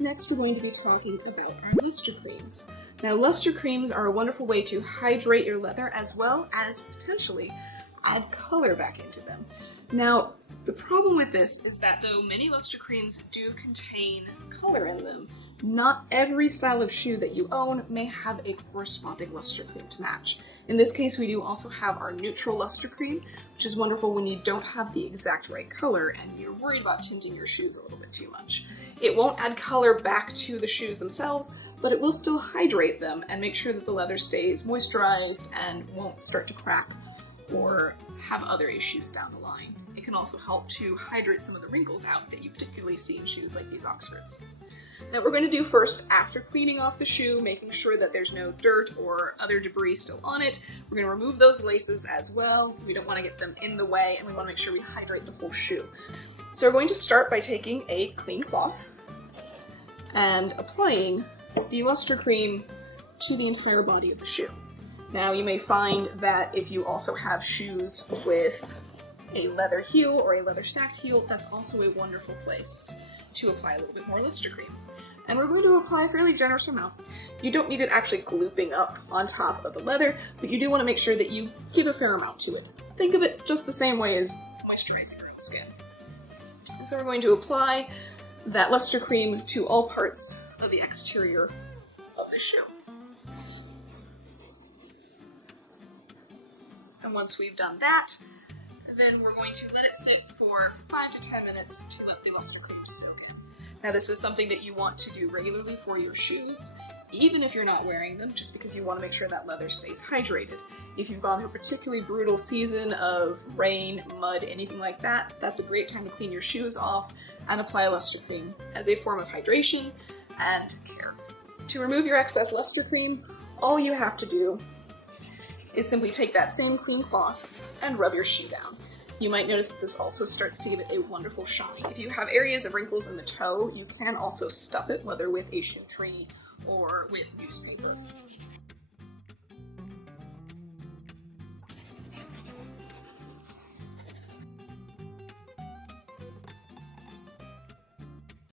Next, we're going to be talking about our lustre creams. Now, lustre creams are a wonderful way to hydrate your leather as well as potentially add color back into them. Now, the problem with this is that though many lustre creams do contain color in them, not every style of shoe that you own may have a corresponding lustre cream to match. In this case, we do also have our neutral lustre cream, which is wonderful when you don't have the exact right color and you're worried about tinting your shoes a little bit too much. It won't add color back to the shoes themselves, but it will still hydrate them and make sure that the leather stays moisturized and won't start to crack or have other issues down the line. It can also help to hydrate some of the wrinkles out that you particularly see in shoes like these Oxfords. Now, we're going to do first, after cleaning off the shoe, making sure that there's no dirt or other debris still on it, we're going to remove those laces as well. We don't want to get them in the way, and we want to make sure we hydrate the whole shoe. So we're going to start by taking a clean cloth and applying the lustre cream to the entire body of the shoe. Now, you may find that if you also have shoes with a leather heel or a leather stacked heel, that's also a wonderful place to apply a little bit more lustre cream. And we're going to apply a fairly generous amount. You don't need it actually glooping up on top of the leather, but you do want to make sure that you give a fair amount to it. Think of it just the same way as moisturizing your own skin. And so we're going to apply that lustre cream to all parts of the exterior of the shoe. And once we've done that, then we're going to let it sit for 5 to 10 minutes to let the lustre cream soak in. Now, this is something that you want to do regularly for your shoes, even if you're not wearing them, just because you want to make sure that leather stays hydrated. If you've gone through a particularly brutal season of rain, mud, anything like that, that's a great time to clean your shoes off and apply lustre cream as a form of hydration and care. To remove your excess lustre cream, all you have to do is simply take that same clean cloth and rub your shoe down. You might notice that this also starts to give it a wonderful shine. If you have areas of wrinkles in the toe, you can also stuff it, whether with a shoe tree or with newspaper.